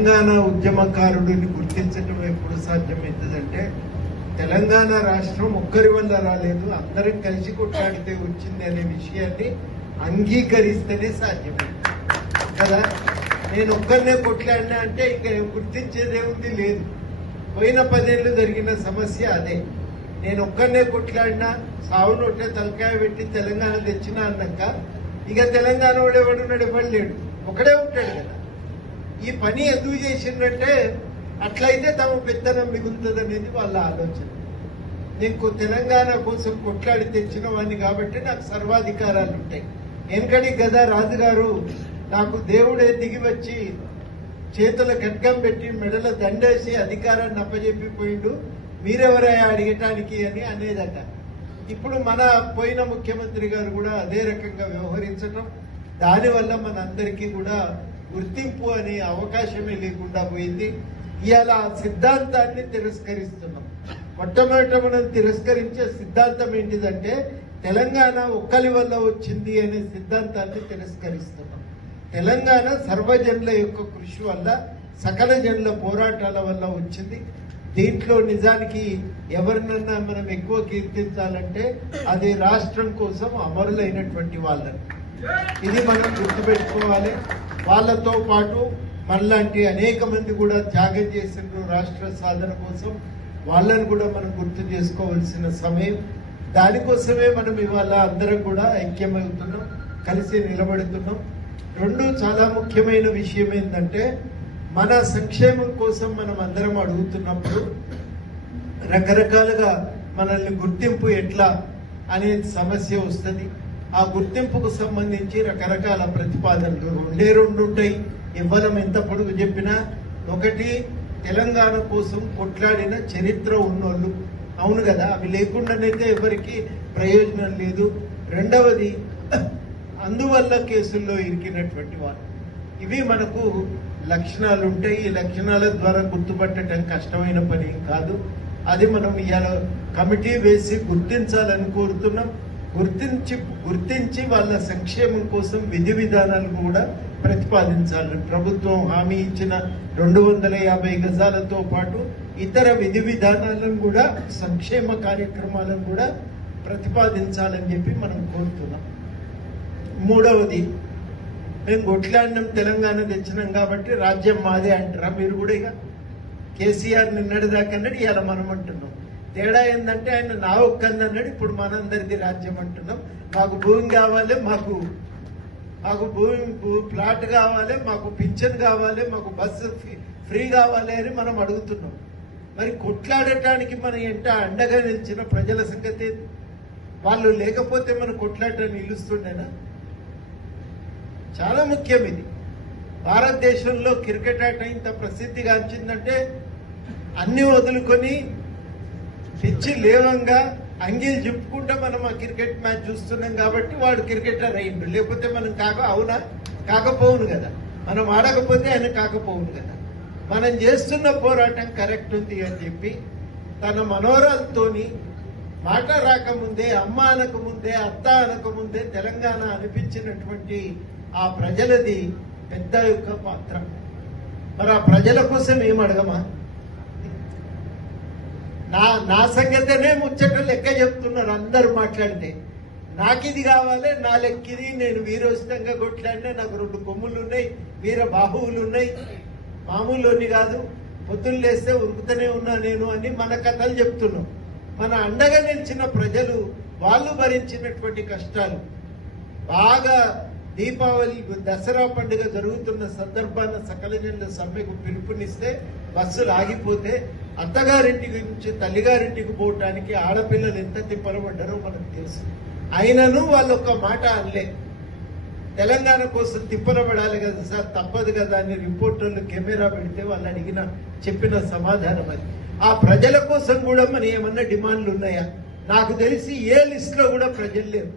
తెలంగాణ ఉద్యమకారుడిని గుర్తించడం ఎప్పుడు సాధ్యమవుతుందంటే, తెలంగాణ రాష్ట్రం ఒక్కరి వల్ల రాలేదు, అందరం కలిసి కొట్లాడితే వచ్చింది అనే విషయాన్ని అంగీకరిస్తేనే సాధ్యమైంది కదా. నేను ఒక్కరినే కొట్లాడినా అంటే ఇంకా గుర్తించేదేముంది లేదు. పోయిన 10 ఏళ్ళు జరిగిన సమస్య అదే. నేను ఒక్కరినే కొట్లాడినా, సావు నోటే తలకాయ పెట్టి తెలంగాణ తెచ్చినా అన్నాక ఇక తెలంగాణ వాడేవాడున్నాడు, ఎవడు లేడు, ఒకడే ఉంటాడు కదా. ఈ పని ఎందుకు చేసిందంటే అట్లయితే తమ పెత్తనం మిగులుతుంది అనేది వాళ్ళ ఆలోచన. నేను తెలంగాణ కోసం కొట్లాడి తెచ్చిన వాడిని కాబట్టి నాకు సర్వాధికారాలు ఉంటాయి. ఎందుకని కదా రాజుగారు నాకు దేవుడే దిగి వచ్చి చేతుల ఖడ్గం పెట్టి మెడల దండేసి అధికారాన్ని అప్పజెప్పిపోయిండు, మీరెవరయ్యా అడిగటానికి అని అనేదట. ఇప్పుడు మన పోయిన ముఖ్యమంత్రి గారు కూడా అదే రకంగా వ్యవహరించడం, దానివల్ల మన అందరికీ కూడా గుర్తింపు అనే అవకాశమే లేకుండా పోయింది. ఇవాళ ఆ సిద్ధాంతాన్ని తిరస్కరిస్తున్నాం. మొట్టమొదట మనం తిరస్కరించే సిద్ధాంతం ఏంటిదంటే, తెలంగాణ ఒక్కరి వల్ల వచ్చింది అనే సిద్ధాంతాన్ని తిరస్కరిస్తున్నాం. తెలంగాణ సర్వజనుల యొక్క కృషి వల్ల, సకల జనుల పోరాటాల వల్ల వచ్చింది. దీంట్లో నిజానికి ఎవరినన్నా మనం ఎక్కువ కీర్తించాలంటే అది రాష్ట్రం కోసం అమరులైనటువంటి వాళ్ళని. ఇది మనం గుర్తుపెట్టుకోవాలి. వాళ్ళతో పాటు మనలాంటి అనేక మంది కూడా త్యాగం చేసిండ్రు రాష్ట్ర సాధన కోసం. వాళ్ళని కూడా మనం గుర్తు చేసుకోవాల్సిన సమయం. దానికోసమే మనం ఇవాళ అందరం కూడా ఐక్యమవుతున్నాం, కలిసి నిలబడుతున్నాం. రెండు చాలా ముఖ్యమైన విషయం ఏంటంటే, మన సంక్షేమం కోసం మనం అందరం అడుగుతున్నప్పుడు రకరకాలుగా మనల్ని గుర్తింపు ఎట్లా అనే సమస్య వస్తుంది. ఆ గుర్తింపుకు సంబంధించి రకరకాల ప్రతిపాదనలు రెండు ఉంటాయి. ఇవ్వడం ఎంత పొడుగు చెప్పినా, ఒకటి తెలంగాణ కోసం కొట్లాడిన చరిత్ర ఉన్నోళ్ళు, అవును కదా, అవి లేకుండానైతే ఎవరికి ప్రయోజనం లేదు. రెండవది అందువల్ల కేసుల్లో ఇరికినటువంటి వాళ్ళు. ఇవి మనకు లక్షణాలు ఉంటాయి. ఈ లక్షణాల ద్వారా గుర్తుపట్టడం కష్టమైన పని కాదు. అది మనం ఇవాళ కమిటీ వేసి గుర్తించాలని కోరుతున్నాం. గుర్తించి వాళ్ళ సంక్షేమం కోసం విధి విధానాలు కూడా ప్రతిపాదించాలి. ప్రభుత్వం హామీ ఇచ్చిన 250 గజాలతో పాటు ఇతర విధి విధానాలను కూడా, సంక్షేమ కార్యక్రమాలను కూడా ప్రతిపాదించాలని చెప్పి మనం కోరుతున్నాం. మూడవది, మేము కొట్లాడినాం, తెలంగాణ తెచ్చినాం కాబట్టి రాజ్యం మాదే అంటారా మీరు కూడా? ఇక కేసీఆర్ నిన్నటి దాకా అన్నాడు, ఇవాళ మనం అంటున్నాం. తేడా ఏంటంటే ఆయన నా ఒక్కంది అన్నాడు, ఇప్పుడు మనందరిది రాజ్యం అంటున్నాం. మాకు భూమి కావాలి, మాకు భూమి ప్లాట్ కావాలి, మాకు పింఛన్ కావాలి, మాకు బస్సు ఫ్రీ కావాలి అని మనం అడుగుతున్నాం. మరి కొట్లాడటానికి మనం ఎంట అండగా నిలిచిన ప్రజల సంగతి వాళ్ళు లేకపోతే మనం కొట్లాడటాన్ని నిలుస్తుండేనా? చాలా ముఖ్యం ఇది. భారతదేశంలో క్రికెట్ ఆట ఇంత ప్రసిద్ధిగాంచిందంటే అన్ని వదులుకొని పిచ్చి లేవంగా అంగీలు చెప్పుకుంటా మనం ఆ క్రికెట్ మ్యాచ్ చూస్తున్నాం కాబట్టి వాడు క్రికెటర్ అయ్యిండు. లేకపోతే మనం అవునా? కాకపోవును కదా. మనం ఆడకపోతే ఆయన కాకపోవును కదా. మనం చేస్తున్న పోరాటం కరెక్ట్ ఉంది అని చెప్పి తన మనోరాలతోని మాట రాకముందే, అమ్మ అనకముందే, అత్త అనకముందే తెలంగాణ అనిపించినటువంటి ఆ ప్రజలది పెద్ద యొక్క పాత్ర. మరి ఆ ప్రజల కోసం ఏం అడగమా? నా సంగతనే ముచ్చట లెక్క చెప్తున్నారు అందరు మాట్లాడితే. నాకు ఇది కావాలి, నా లెక్కిది, నేను వీరోచితంగా కొట్లాడినా, నాకు 2 కొమ్ములు ఉన్నాయి, వీర బాహువులు ఉన్నాయి, మామూలుని కాదు, పొద్దున్న లేస్తే ఉరుకుతూనే ఉన్నా నేను అని మన కథలు చెప్తున్నాం. మన అండగా నిలిచిన ప్రజలు, వాళ్ళు భరించినటువంటి కష్టాలు, బాగా దీపావళి దసరా పండుగ జరుగుతున్న సందర్భాన సకల జనుల సమ్మెకు పిలుపునిస్తే బస్సులు ఆగిపోతే అత్తగారింటికి నుంచి తల్లిగారింటికి పోవటానికి ఆడపిల్లలు ఎంత తిప్పలు పడ్డారో మనకు తెలుసు. అయినను వాళ్ళు ఒక మాట అనలే. తెలంగాణ కోసం తిప్పలు పడాలి కదా సార్, తప్పదు కదా అని రిపోర్టర్లు కెమెరా పెడితే వాళ్ళు చెప్పిన సమాధానం అది. ఆ ప్రజల కోసం కూడా మన ఏమన్నా డిమాండ్లు ఉన్నాయా? నాకు తెలిసి ఏ లిస్ట్ లో కూడా ప్రజలు లేరు.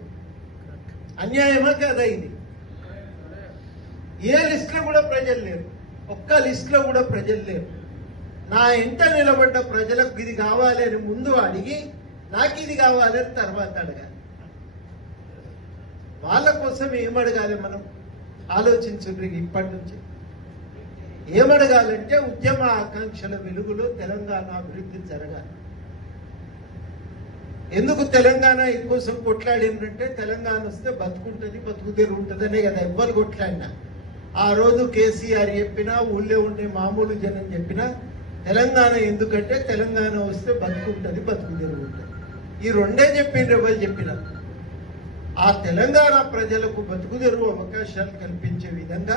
అన్యాయమా కదా ఇది? ఏ లిస్ట్ లో కూడా ప్రజలు లేరు, ఒక్క లిస్ట్ లో కూడా ప్రజలు లేరు. నా ఇంట నిలబడ్డ ప్రజలకు ఇది కావాలి అని ముందు అడిగి, నాకు ఇది కావాలి అని తర్వాత అడగాలి. వాళ్ళ కోసం ఏం అడగాలి మనం? ఆలోచించండి ఇప్పటి నుంచి. ఏమడగాలంటే ఉద్యమ ఆకాంక్షల వెలుగులో తెలంగాణ అభివృద్ధి జరగాలి. ఎందుకు తెలంగాణ కోసం కొట్లాడిందంటే తెలంగాణ వస్తే బతుకుంటుంది, బతుకు తెరుగుంటుందనే కదా ఎవ్వరు కొట్లాడినా. ఆ రోజు కేసీఆర్ చెప్పినా, ఊళ్ళో ఉండే మామూలు జనం చెప్పినా తెలంగాణ ఎందుకంటే తెలంగాణ వస్తే బతుకుంటుంది, బతుకు తెరుగుంటుంది. ఈ రెండే చెప్పిండ్రు ఎవరు చెప్పినా. ఆ తెలంగాణ ప్రజలకు బతుకు తెరువు అవకాశాలు కల్పించే విధంగా,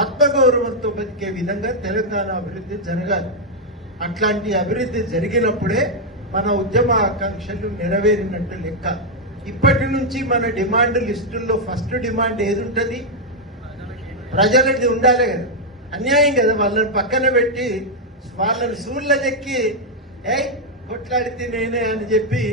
ఆత్మగౌరవంతో బతికే విధంగా తెలంగాణ అభివృద్ధి జరగాలి. అట్లాంటి అభివృద్ధి జరిగినప్పుడే మన ఉద్యమ ఆకాంక్షలు నెరవేరినట్టు లెక్క. ఇప్పటి నుంచి మన డిమాండ్ లిస్టుల్లో ఫస్ట్ డిమాండ్ ఏది ఉంటుంది? ప్రజలది ఉండాలి కదా. అన్యాయం కదా వాళ్ళని పక్కన పెట్టి వాళ్ళని సూళ్ళ చెక్కి కొట్లాడితే నేనే అని చెప్పి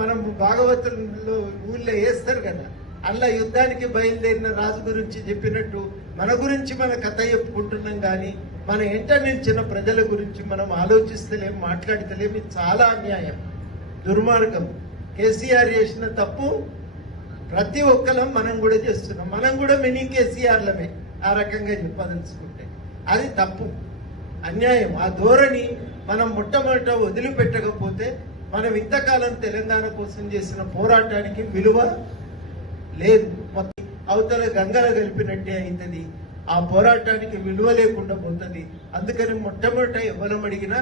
మనం భాగవతుల్లో ఊళ్ళో వేస్తారు కదా. అలా యుద్ధానికి బయలుదేరిన రాజు గురించి చెప్పినట్టు మన గురించి మన కథ చెప్పుకుంటున్నాం కానీ మన ఎంట నిలిచిన ప్రజల గురించి మనం ఆలోచిస్తలేం, మాట్లాడతలేం. ఇది చాలా అన్యాయం, దుర్మార్గం. కేసీఆర్ చేసిన తప్పు ప్రతి ఒక్కరం మనం కూడా చేస్తున్నాం. మనం కూడా మినీ కేసీఆర్లమే ఆ రకంగా చెప్పదలుచుకుంటే. అది తప్పు, అన్యాయం. ఆ ధోరణి మనం మొట్టమొదట వదిలిపెట్టకపోతే మనం ఇంతకాలం తెలంగాణ కోసం చేసిన పోరాటానికి విలువ లేదు. అవతల గంగల కలిపినట్టే అవుతుంది, ఆ పోరాటానికి విలువ లేకుండా పోతుంది. అందుకని మొట్టమొదట ఎవరం అడిగినా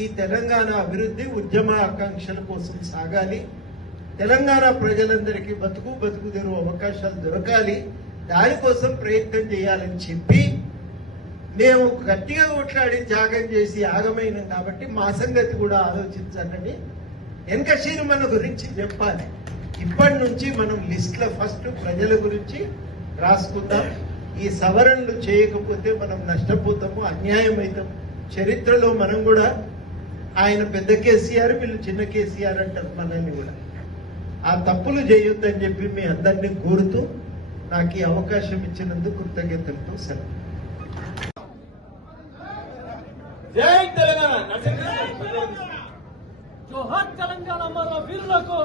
ఈ తెలంగాణ అభివృద్ధి ఉద్యమ ఆకాంక్షల కోసం సాగాలి. తెలంగాణ ప్రజలందరికీ బతుకు తెరువు అవకాశాలు దొరకాలి. దానికోసం ప్రయత్నం చేయాలని చెప్పి మేము గట్టిగా కొట్లాడి త్యాగం చేసి ఆగమైనాం కాబట్టి మా సంగతి కూడా ఆలోచించాలని వెనకశీరు మన గురించి చెప్పాలి. ఇప్పటి నుంచి మనం లిస్ట్లో ఫస్ట్ ప్రజల గురించి రాసుకుందాం. ఈ సవరణలు చేయకపోతే మనం నష్టపోతాము, అన్యాయం అవుతాం. చరిత్రలో మనం కూడా ఆయన పెద్ద కేసీఆర్, వీళ్ళు చిన్న కేసీఆర్ అంటారు మనల్ని కూడా. ఆ తప్పులు చేయొద్దని చెప్పి మీ అందరినీ కోరుతూ నాకు ఈ అవకాశం ఇచ్చినందుకు కృతజ్ఞతలతో సెలవు. జై తెలంగాణ. జోహార్ తెలంగాణ అమర వీరులకు.